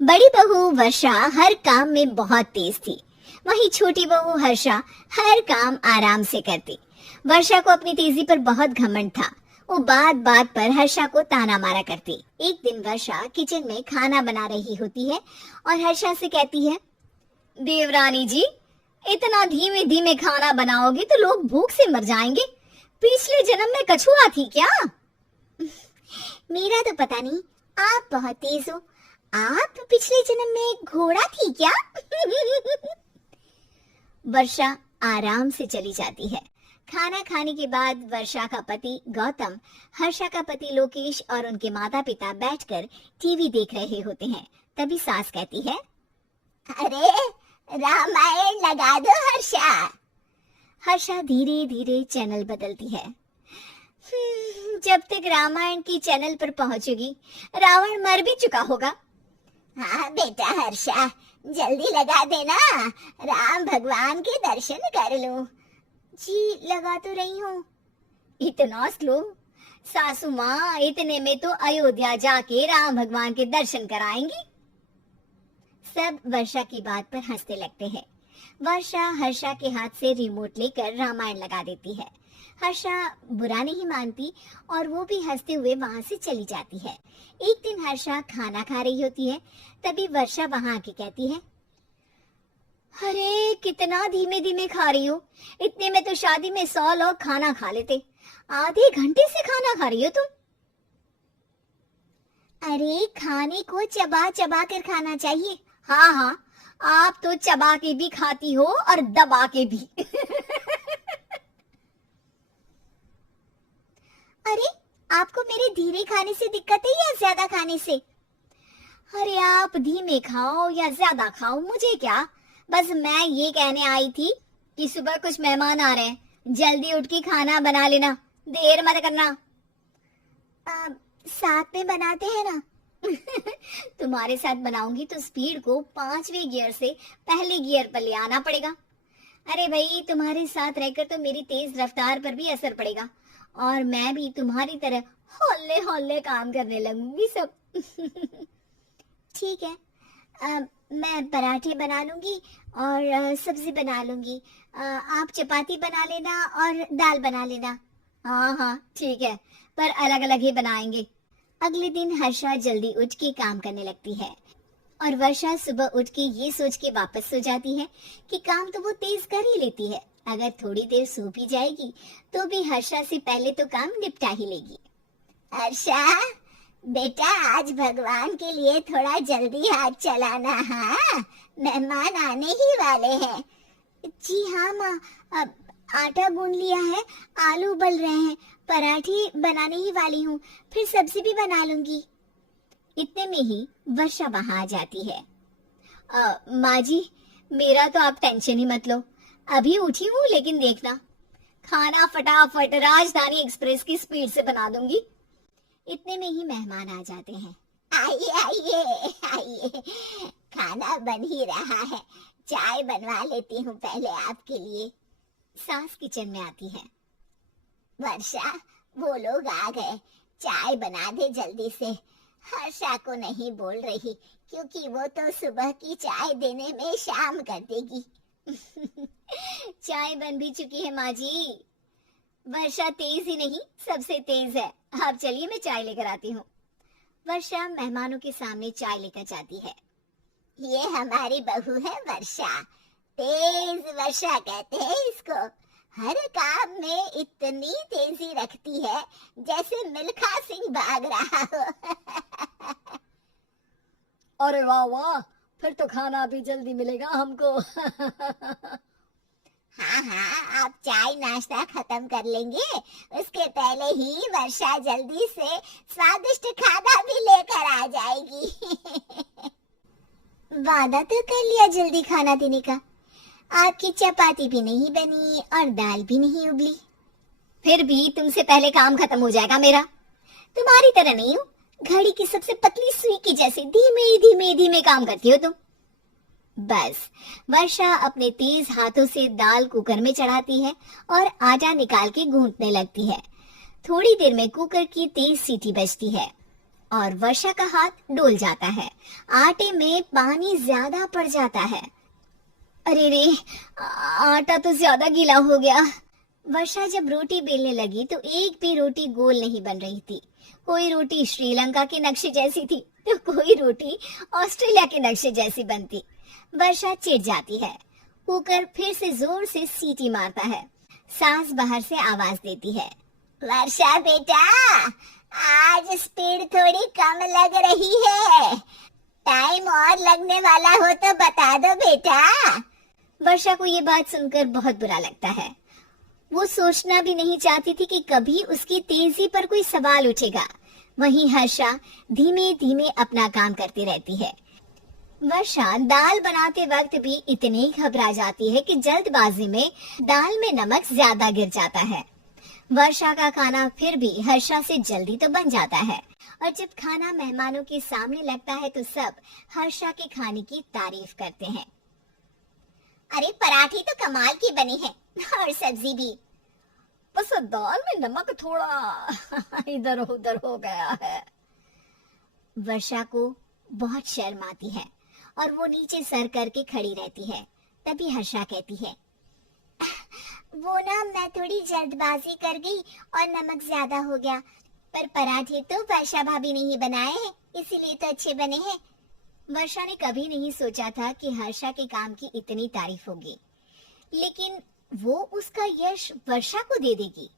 बड़ी बहू वर्षा हर काम में बहुत तेज थी, वहीं छोटी बहू हर्षा हर काम आराम से करती। वर्षा को अपनी तेजी पर बहुत घमंड था। वो बात बात पर हर्षा को ताना मारा करती। एक दिन वर्षा किचन में खाना बना रही होती है और हर्षा से कहती है, देवरानी जी, इतना धीमे धीमे खाना बनाओगे तो लोग भूख से मर जाएंगे। पिछले जन्म में कछुआ थी क्या? मेरा तो पता नहीं, आप बहुत तेज हो। आप पिछले जन्म में घोड़ा थी क्या? वर्षा आराम से चली जाती है। खाना खाने के बाद वर्षा का पति गौतम, हर्षा का पति लोकेश और उनके माता पिता बैठकर टीवी देख रहे होते हैं। तभी सास कहती है, अरे रामायण लगा दो हर्षा। हर्षा धीरे धीरे चैनल बदलती है। जब तक रामायण की चैनल पर पहुंचेगी रावण मर भी चुका होगा। हाँ बेटा हर्षा, जल्दी लगा देना, राम भगवान के दर्शन कर लूं। जी लगा तो रही हूँ। इतना स्लो? सासू माँ, इतने में तो अयोध्या जाके राम भगवान के दर्शन कराएंगी। सब वर्षा की बात पर हंसने लगते हैं। वर्षा हर्षा के हाथ से रिमोट लेकर रामायण लगा देती है। हर्षा बुरा नहीं मानती और वो भी हंसते हुए वहां से चली जाती है। एक दिन हर्षा खाना खा रही होती है, तभी वर्षा वहां आके कहती है, अरे कितना धीमे धीमे खा रही हो, इतने में तो शादी में 100 लोग खाना खा लेते। आधे घंटे से खाना खा रही हो तुम। अरे खाने को चबा चबा कर खाना चाहिए। हाँ हाँ, आप तो चबा के भी खाती हो और दबा के भी। अरे आपको मेरे धीरे खाने से दिक्कत है या ज्यादा खाने से? अरे आप धीमे खाओ या ज्यादा खाओ मुझे क्या, बस मैं ये कहने आई थी कि सुबह कुछ मेहमान आ रहे हैं, जल्दी उठ के खाना बना लेना, देर मत करना। साथ में बनाते हैं ना। तुम्हारे साथ बनाऊंगी तो स्पीड को 5वें गियर से पहले गियर पर ले आना पड़ेगा। अरे भाई, तुम्हारे साथ रहकर तो मेरी तेज रफ्तार पर भी असर पड़ेगा और मैं भी तुम्हारी तरह हौले हौले काम करने लगूंगी सब। ठीक है, मैं पराठे बना लूंगी और सब्जी बना लूंगी। आप चपाती बना लेना और दाल बना लेना। हाँ हाँ ठीक है, पर अलग अलग ही बनाएंगे। अगले दिन हर्षा जल्दी उठ के काम करने लगती है और वर्षा सुबह उठ के ये सोच के वापस सो जाती है कि काम तो वो तेज कर ही लेती है। अगर थोड़ी देर सो भी जाएगी तो भी हर्षा से पहले तो काम निपटा ही लेगी। हर्षा बेटा, आज भगवान के लिए थोड़ा जल्दी हाथ चलाना। हाँ, मेहमान आने ही वाले हैं। जी हाँ माँ, अब आटा गूंद लिया है, आलू उबल रहे हैं, पराठे बनाने ही वाली हूँ, फिर सब्जी भी बना लूंगी। इतने में ही वर्षा वहां आ जाती है। माँ जी, मेरा तो आप टेंशन ही मत लो, अभी उठी हूँ, लेकिन देखना खाना फटाफट राजधानी एक्सप्रेस की स्पीड से बना दूंगी। इतने में ही मेहमान आ जाते हैं। आइए आइए आइए, खाना बन ही रहा है, चाय बनवा लेती हूँ पहले आपके लिए। सास किचन में आती है। वर्षा, वो लोग आ गए, चाय बना दे जल्दी से। हर्षा को नहीं बोल रही क्योंकि वो तो सुबह की चाय देने में शाम कर देगी। चाय बन भी चुकी है माँ जी। वर्षा तेज ही नहीं, सबसे तेज है। आप चलिए, मैं चाय लेकर आती हूँ। वर्षा मेहमानों के सामने चाय लेकर जाती है। ये हमारी बहू है वर्षा, तेज वर्षा कहते हैं इसको। हर काम में इतनी तेजी रखती है जैसे मिल्खा सिंह भाग रहा हो। अरे वाह वाह, फिर तो खाना भी जल्दी मिलेगा हमको। हाँ हाँ, आप चाय नाश्ता खत्म कर लेंगे, उसके पहले ही वर्षा जल्दी से स्वादिष्ट खाना भी लेकर आ जाएगी। वादा तो कर लिया जल्दी खाना देने का। आपकी चपाती भी नहीं बनी और दाल भी नहीं उबली। फिर भी तुमसे पहले काम खत्म हो जाएगा मेरा। तुम्हारी तरह नहीं हूँ, घड़ी की सबसे पतली सुई की जैसे धीमे धीमे धीमे काम करती हो तुम। बस वर्षा अपने तेज हाथों से दाल कुकर में चढ़ाती है और आटा निकाल के गूंथने लगती है। थोड़ी देर में कुकर की तेज सीटी बजती है। और वर्षा का हाथ डोल जाता है। आटे में पानी ज्यादा पड़ जाता है। अरे रे, आटा तो ज्यादा गीला हो गया। वर्षा जब रोटी बेलने लगी तो एक भी रोटी गोल नहीं बन रही थी। कोई रोटी श्रीलंका के नक्शे जैसी थी तो कोई रोटी ऑस्ट्रेलिया के नक्शे जैसी बनती। वर्षा चिढ़ जाती है। कुकर फिर से जोर से सीटी मारता है। सास बाहर से आवाज देती है, वर्षा बेटा, आज स्पीड थोड़ी कम लग रही है। टाइम और लगने वाला हो तो बता दो बेटा। वर्षा को ये बात सुनकर बहुत बुरा लगता है। वो सोचना भी नहीं चाहती थी कि कभी उसकी तेजी पर कोई सवाल उठेगा। वहीं हर्षा धीमे धीमे अपना काम करती रहती है। वर्षा दाल बनाते वक्त भी इतनी घबरा जाती है कि जल्दबाजी में दाल में नमक ज्यादा गिर जाता है। वर्षा का खाना फिर भी हर्षा से जल्दी तो बन जाता है और जब खाना मेहमानों के सामने लगता है तो सब हर्षा के खाने की तारीफ करते हैं। अरे पराठे तो कमाल की बनी है और सब्जी भी, बस दाल में नमक थोड़ा इधर उधर हो गया है। वर्षा को बहुत शर्म आती है और वो नीचे सर करके खड़ी रहती है। तभी हर्षा कहती है, वो ना मैं थोड़ी जल्दबाजी कर गई और नमक ज्यादा हो गया, पर पराठे तो वर्षा भाभी ने ही बनाए हैं, इसीलिए तो अच्छे बने हैं। वर्षा ने कभी नहीं सोचा था कि हर्षा के काम की इतनी तारीफ होगी, लेकिन वो उसका यश वर्षा को दे देगी।